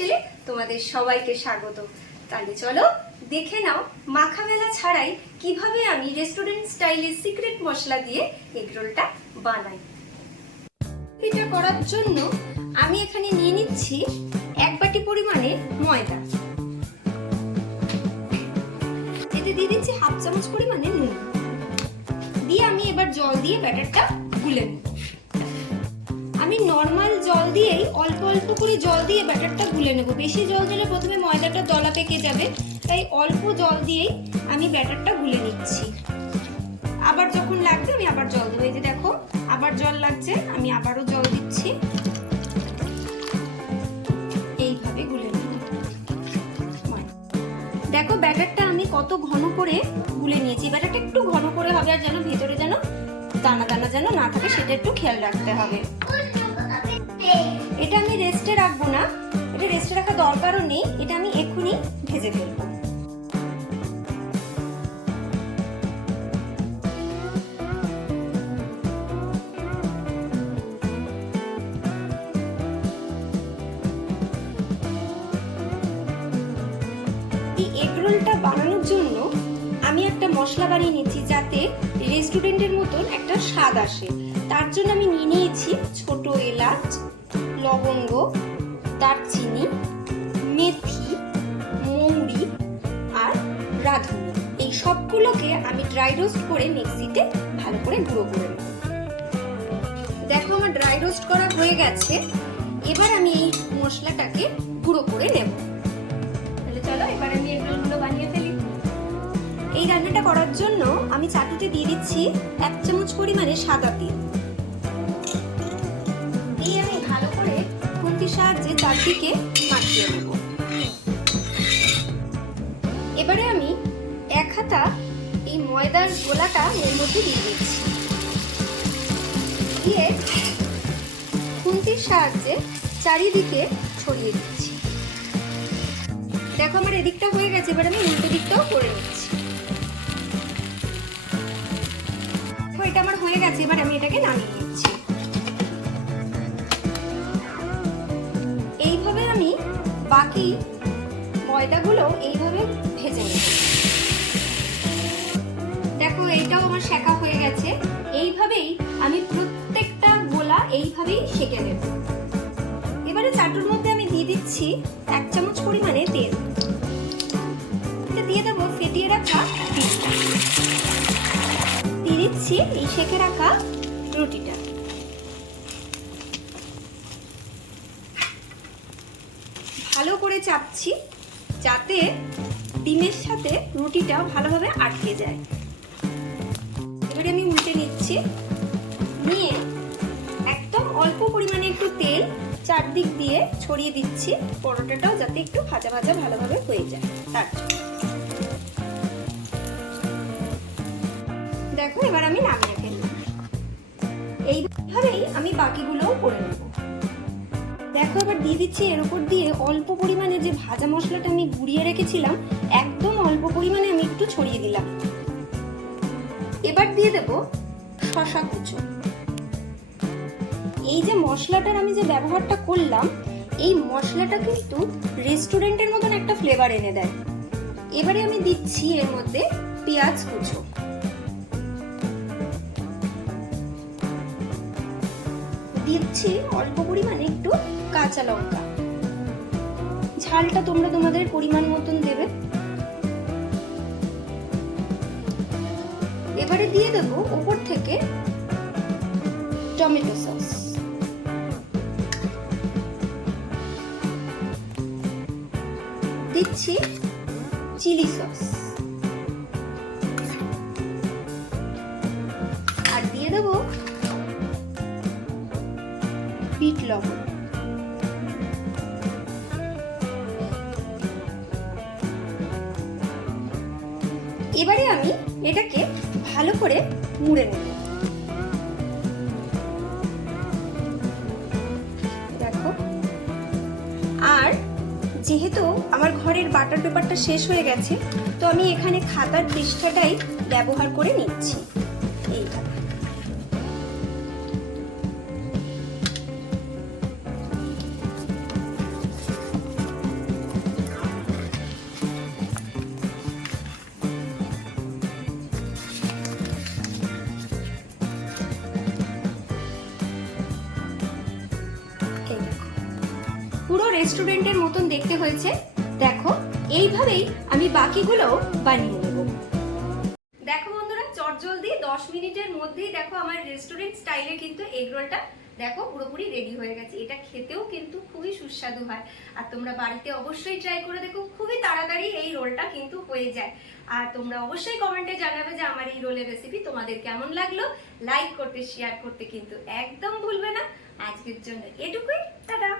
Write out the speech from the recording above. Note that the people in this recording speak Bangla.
হেসেলে তোমাদের সবাইকে স্বাগত। তাহলে চলো, দেখে নাও, মাখামেলা ছাড়াই কীভাবে আমি রেস্টুরেন্ট স্টাইলের সিক্রেট মশলা দিয়ে এগরোলটা বানাই। এটা করার জন্য আমি এখানে নিয়ে নিচ্ছি এক বাটি পরিমাণে ময়দা। এতে দিয়ে দিচ্ছি হাফ চামচ পরিমাণে নুন। দিয়ে আমি এবার জল দিয়ে ব্যাটারটা গুলে নেব। আমি নর্মাল জল দিয়েই, অল্প অল্প করে জল দিয়ে ব্যাটারটা গুলে নেব। বেশি জল দিলে প্রথমে ময়দাটা দলা পেকে যাবে, তাই অল্প জল দিয়েই আমি ব্যাটারটা গুলে নিচ্ছি। আবার যখন লাগবে আমি আবার জল দেবো। এই যে দেখো, আবার জল লাগছে, আমি আবারও জল দিচ্ছি। এইভাবে গুলে নেব দেখো, ব্যাটারটা আমি কত ঘন করে গুলে নিয়েছি। ব্যাটারটা একটু ঘন করে হবে, আর যেন ভেতরে যেন দানা দানা যেন না থাকে, সেটা একটু খেয়াল রাখতে হবে। এটা আমি রেস্টে রাখব না। এটা রেস্টে রাখার দরকারও নেই। এটা আমি এক্ষুনি ভেজে ফেলব। এগরোলটা বানানোর জন্য আমি একটা মশলা বানিয়ে নিচ্ছি যাতে রেস্টুরেন্টের মতন একটা স্বাদ আসে। তার জন্য আমি নিয়ে নিয়েছি লবঙ্গ, দারচিনি, মেথি, মৌরি আর রাঁধুনি। এই সবগুলোকে আমি ড্রাই রোস্ট করে মিক্সিতে ভালো করে গুঁড়ো করে নেব। দেখো আমার ড্রাই রোস্ট করা হয়ে গেছে। এবার আমি এই মশলাটাকে গুঁড়ো করে নেব। তাহলে চলো, এবার আমি এগুলো বানিয়ে ফেলি। এই রান্নাটা করার জন্য আমি চাটুতে দিয়ে দিচ্ছি এক চামচ পরিমাণে সাদা তেল। করে খুন্তির সাহায্যে চারদিকে মাখিয়ে নেব। এবারে আমি এক হাতা এই ময়দার গোলাটা এর মধ্যে দিয়ে দিচ্ছি। দিয়ে খুন্তির সাহায্যে চারিদিকে ছড়িয়ে দিচ্ছি। দেখো আমার এদিকটা হয়ে গেছে, এবার আমি উল্টো দিকটাও করে নিচ্ছি। এটা আমার হয়ে গেছে, এবার আমি এটাকে নামিয়ে বাকি ময়দাগুলো এইভাবে ভেজে নেব। দেখো, এইটাও আমার শেখা হয়ে গেছে। এইভাবেই আমি প্রত্যেকটা গোলা এইভাবেই সেঁকে নেব। এবারে চাটুর মধ্যে আমি দিয়ে দিচ্ছি এক চামচ পরিমাণে তেল। এটা দিয়ে দেবো ফেটিয়ে রাখা দিয়ে দিচ্ছি এই সেঁকে রাখা রুটিটা। ভালো করে চাপছি যাতে ডিমের সাথে রুটিটা ভালোভাবে আটকে যায়। এবারে আমি উল্টে নিচ্ছি। নিয়ে একদম অল্প পরিমাণে একটু তেল চারদিক দিয়ে ছড়িয়ে দিচ্ছি। পরোটাটাও যাতে একটু ভাজা ভাজা ভালোভাবে হয়ে যায়। তার দেখো, এবার আমি নামিয়ে ফেললাম। এইভাবেই আমি বাকিগুলোও করে নেব। দেখো এবার দিয়ে দিচ্ছি এর উপর দিয়ে অল্প পরিমাণে যে ভাজা মশলাটা আমি গুঁড়িয়ে রেখেছিলাম, একদম অল্প পরিমাণে আমি একটু ছড়িয়ে দিলাম। এবার দিয়ে দেব শশা কুচো। এই যে মশলাটার আমি যে ব্যবহারটা করলাম, এই মশলাটা কিন্তু রেস্টুরেন্টের মতন একটা ফ্লেভার এনে দেয়। এবারে আমি দিচ্ছি এর মধ্যে পেঁয়াজ কুচো। দিচ্ছি অল্প পরিমাণে একটু কাঁচা লঙ্কা। ঝালটা তোমরা তোমাদের পরিমাণ মতন দেবে। এবারে দিয়ে দেবো ওপর থেকে টমেটো সস। দিচ্ছি চিলি সস। আর দিয়ে দেবো বিট লবণ। এবারে আমি এটাকে ভালো করে মুড়ে নেব। দেখো। আর যেহেতু আমার ঘরের বাটার পেপারটা শেষ হয়ে গেছে, তো আমি এখানে খাতার পৃষ্ঠাটাই ব্যবহার করে নিচ্ছি। এইভাবে রেস্টুরেন্টের মতন দেখতে হয়েছে। দেখো, এইভাবেই আমি বাকিগুলোও বানিয়ে নেব। দেখো বন্ধুরা, চটজলদি দশ মিনিটের মধ্যেই দেখো আমার রেস্টুরেন্ট স্টাইলে কিন্তু এগ রোলটা দেখো পুরোপুরি রেডি হয়ে গেছে। এটা খেতেও কিন্তু খুবই সুস্বাদু হয়। আর তোমরা বাড়িতে অবশ্যই ট্রাই করে দেখো, খুবই তাড়াতাড়ি এই রোলটা কিন্তু হয়ে যায়। আর তোমরা অবশ্যই কমেন্টে জানাবে যে আমার এই রোলের রেসিপি তোমাদের কেমন লাগল। লাইক করতে শেয়ার করতে কিন্তু একদম ভুলবে না। আজকের জন্য এটুকুই, টাটা।